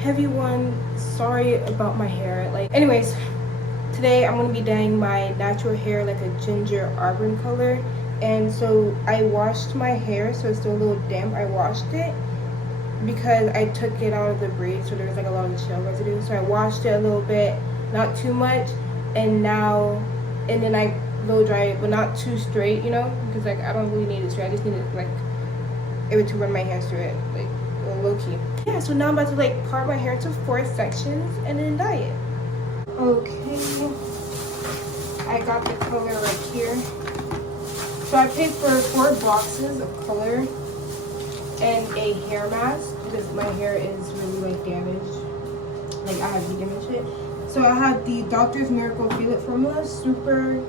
heavy one. Sorry about my hair. Like, anyways, today I'm gonna be dyeing my natural hair like a ginger auburn color. And so I washed my hair, so it's still a little damp. I washed it because I took it out of the braid, so there was like a lot of gel residue. So I washed it a little bit, not too much, and then I blow dry it, but not too straight, you know, because like I don't really need it straight. I just need it like able to run my hands through it, like low key. Yeah, so now I'm about to like part my hair into 4 sections and then dye it. Okay, I got the color right here. So I paid for 4 boxes of color and a hair mask because my hair is really like damaged. Like I have vegan and shit. So I have the Doctor's Miracle Feel It Formula Super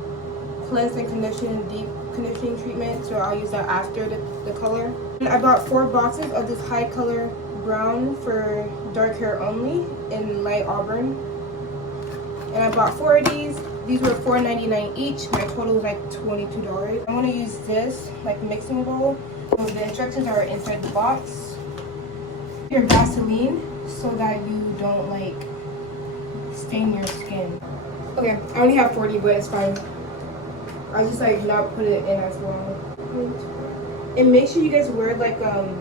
Cleanse and Condition Deep Conditioning Treatment. So I'll use that after the color. And I bought 4 boxes of this high color brown for dark hair only in light auburn. And I bought 4 of these. These were $4.99 each. My total was like $22. I'm gonna use this like mixing bowl. So the instructions are inside the box. Your Vaseline so that you don't like stain your skin. Okay, I only have 40, but it's fine. I just like not put it in as long. And make sure you guys wear like let me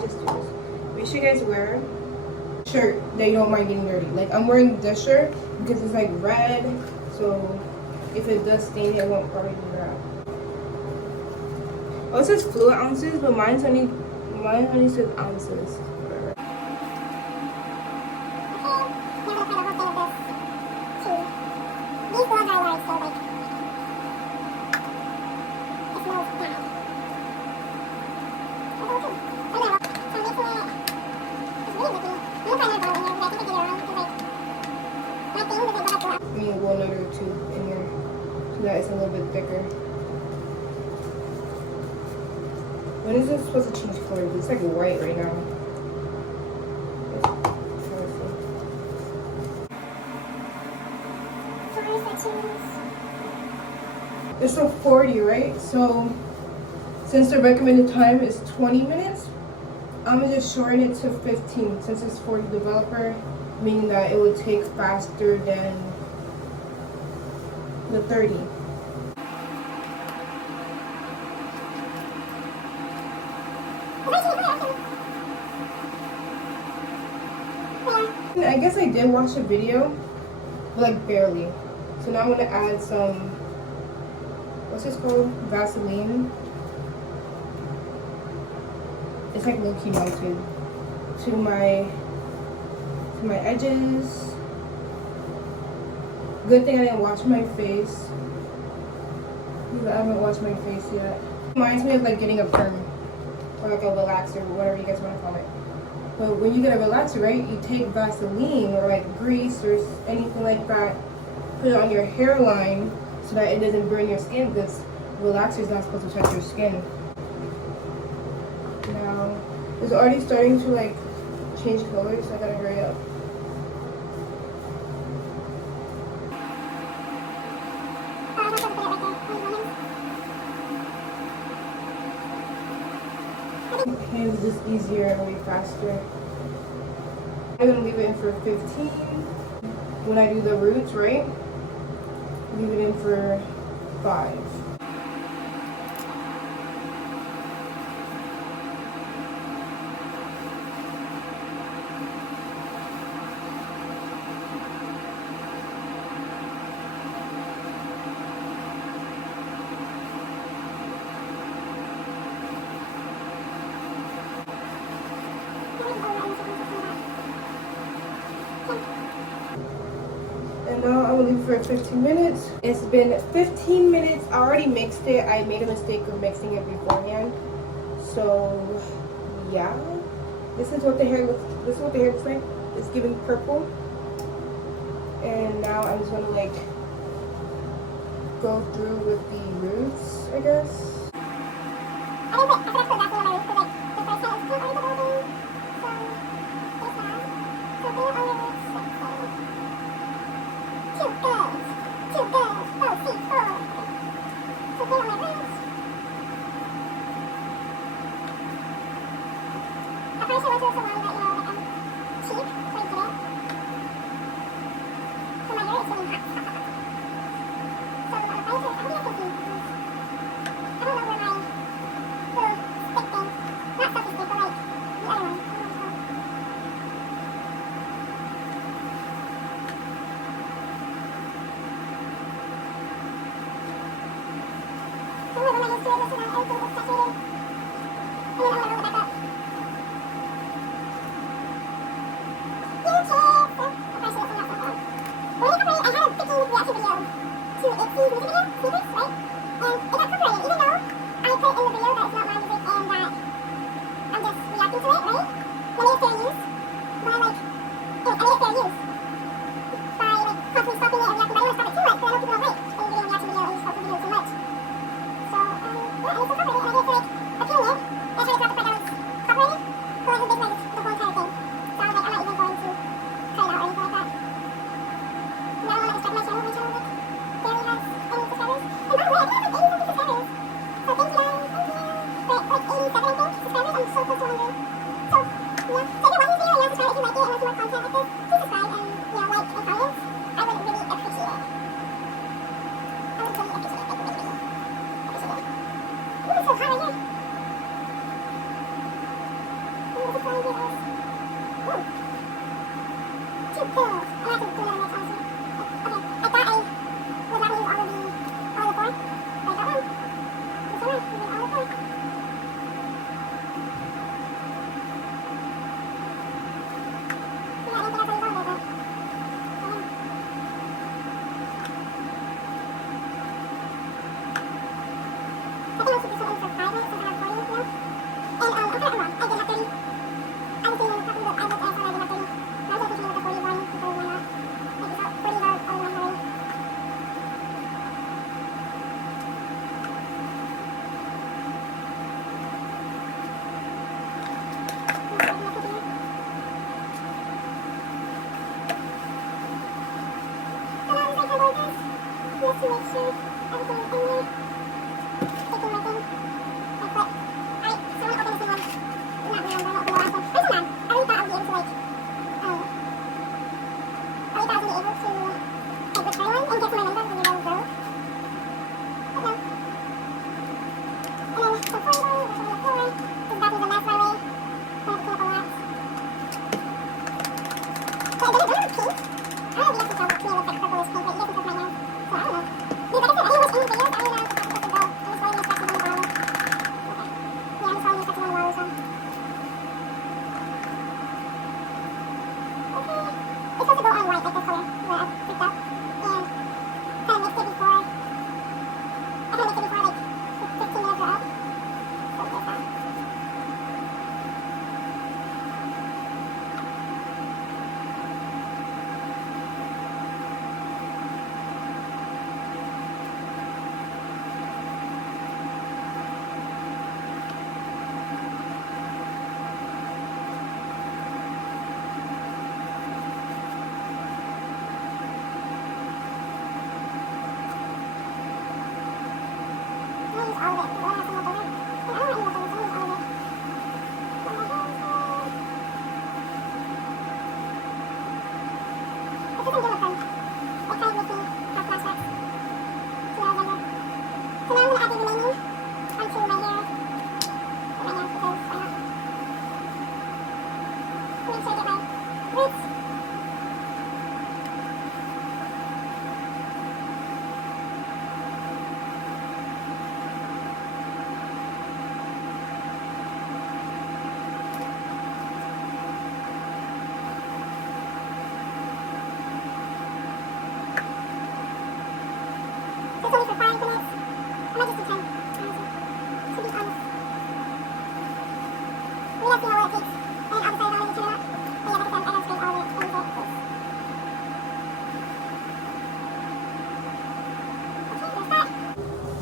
just do this. Make sure you guys wear a shirt that you don't mind getting dirty. Like I'm wearing this shirt because it's like red, so if it does stain it won't probably do that. Oh, it says fluid ounces, but mine only says ounces. I mean, we'll another 2 in here so that it's a little bit thicker. When is this supposed to change color? It's like white right now. There's still 40, right? So since the recommended time is 20 minutes, I'm gonna just shorten it to 15 since it's for the developer, meaning that it will take faster than the 30. I guess I did watch a video, but like barely. So now I'm gonna add some, what's this called? Vaseline. It's like low-key melted to my edges. Good thing I didn't wash my face because I haven't washed my face yet. Reminds me of like getting a perm or like a relaxer, whatever you guys want to call it. But when you get a relaxer, right, you take Vaseline or like grease or anything like that, put it on your hairline so that it doesn't burn your skin because relaxer is not supposed to touch your skin. Now, it's already starting to like change colors, so I gotta hurry up. Okay, it's just easier and way faster. I'm gonna leave it in for 15. When I do the roots, right? Leave it in for 5. And now I'm gonna leave it for 15 minutes. It's been 15 minutes. I already mixed it. I made a mistake of mixing it beforehand. So yeah, this is what the hair looks. This is what the hair looks like. It's giving purple. And now I'm just gonna like go through with the roots, I guess. At first I went to a salon that, you know, like cheap.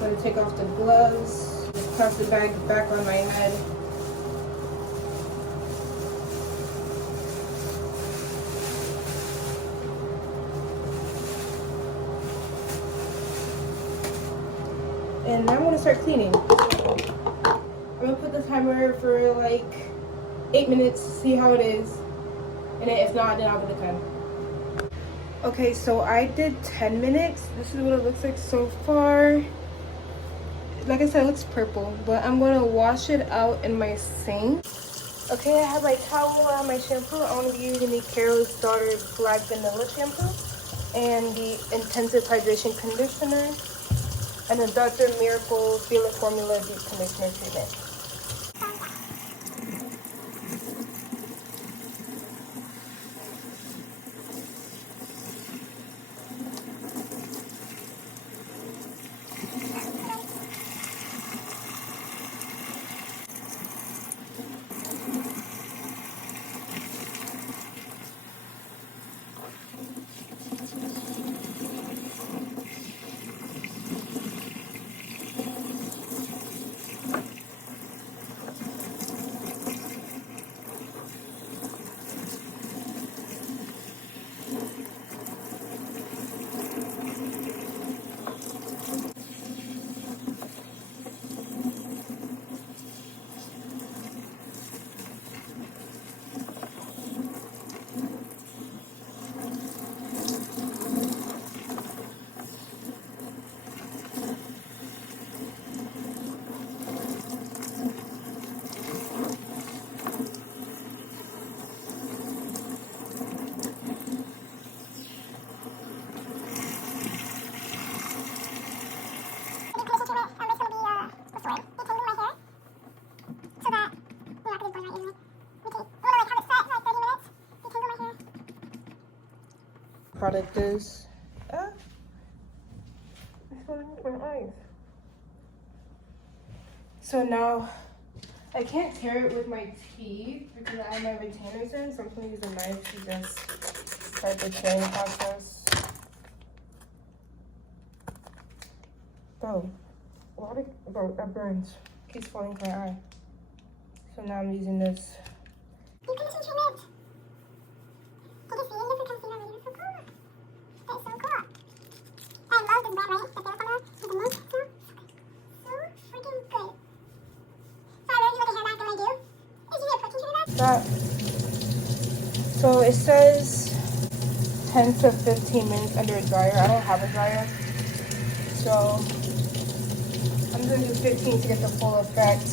I'm going to take off the gloves, pass the bag back on my head. And now I'm going to start cleaning. I'm going to put the timer for like 8 minutes, see how it is. And then if not, then I'll put the 10. Okay, so I did 10 minutes. This is what it looks like so far. Like I said, it looks purple, but I'm gonna wash it out in my sink. Okay, I have my towel, I have my shampoo. I'm gonna be using the Carol's Daughter Black Vanilla Shampoo and the Intensive Hydration Conditioner. and the Dr. Miracle Feeling Formula Deep Conditioner Treatment. Product is it's going with my eyes. So now I can't tear it with my teeth because I have my retainers in, so I'm just gonna use a knife to just start the tearing process. Bro, that burns. Keeps falling to my eye. So now I'm using this. Deep condition treatment. Did you see the concealer? It's so cool. That's so cool. I love this brand, right? The Feeling Formula with the mint. So freaking good. So I really like a hair mask. What I do is you get a protein treatment mask. So it says 10 to 15 minutes under a dryer. I don't have a dryer, so I'm gonna do 15 to get the full effect.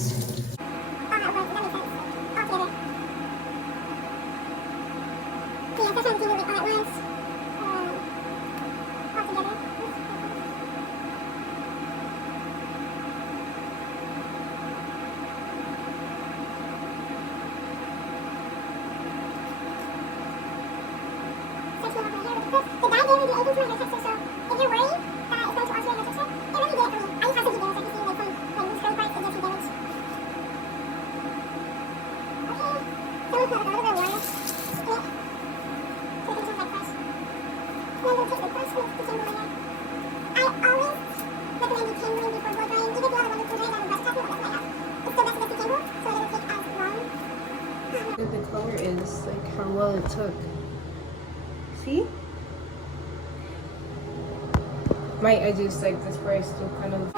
The color is like how well it took. See? My edges, like the spray, still kind of.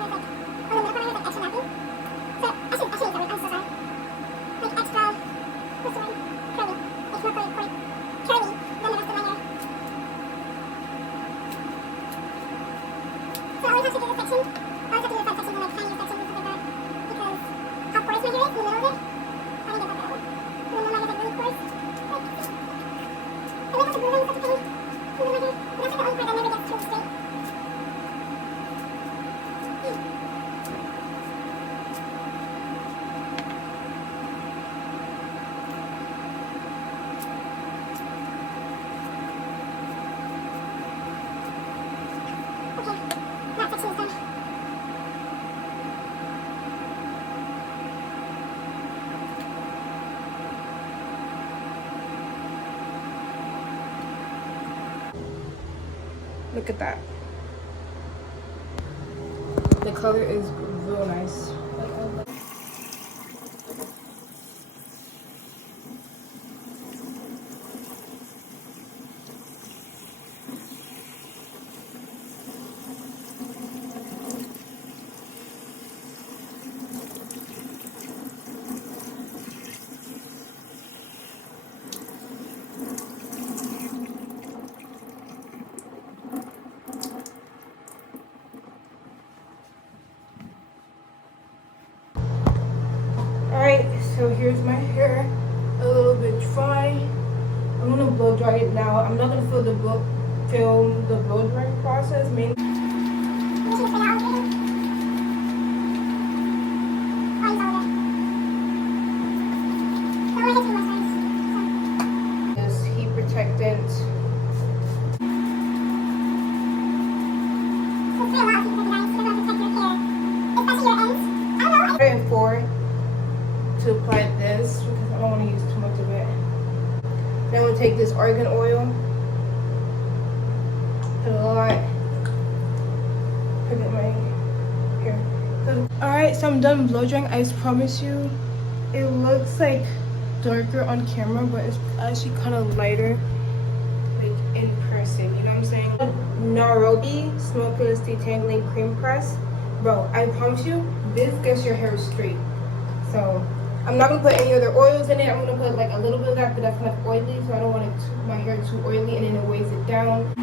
Look at that. The color is real nice. Alright, so here's my hair, a little bit dry. I'm gonna blow dry it now. I'm not gonna film the blow drying process mainly. protectant. And 4 to apply this because I don't want to use too much of it. Then we'll take this argan oil, put a lot, put it in my hair. Alright, so I'm done blow drying. I promise you, it looks like darker on camera, but it's actually kind of lighter like in person, you know what I'm saying? Nairobi Smokeless Detangling Cream Press. Bro, I promise you, this gets your hair straight. So I'm not gonna put any other oils in it. I'm gonna put like a little bit of that, but that's not oily, so I don't want my hair too oily and then it weighs it down.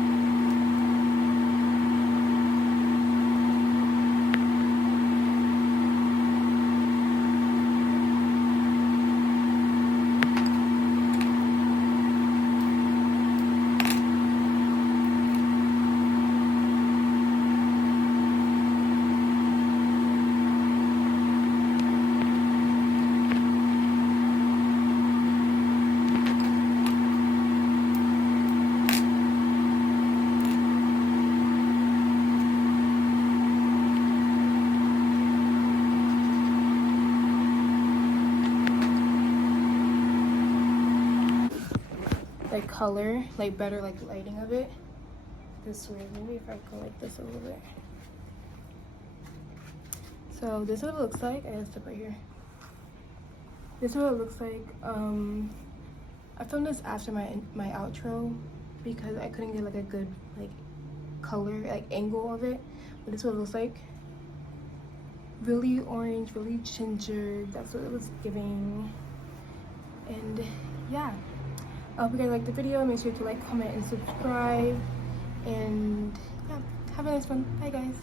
Like color, like better like lighting of it this way. Maybe if I go like this a little bit. So this is what it looks like. I gotta step right here. This is what it looks like. I filmed this after my outro because I couldn't get like a good like color like angle of it, but this is what it looks like. Really orange, really ginger. That's what it was giving. And yeah, I hope you guys liked the video. Make sure to like, comment, and subscribe. And yeah, have a nice one. Bye guys.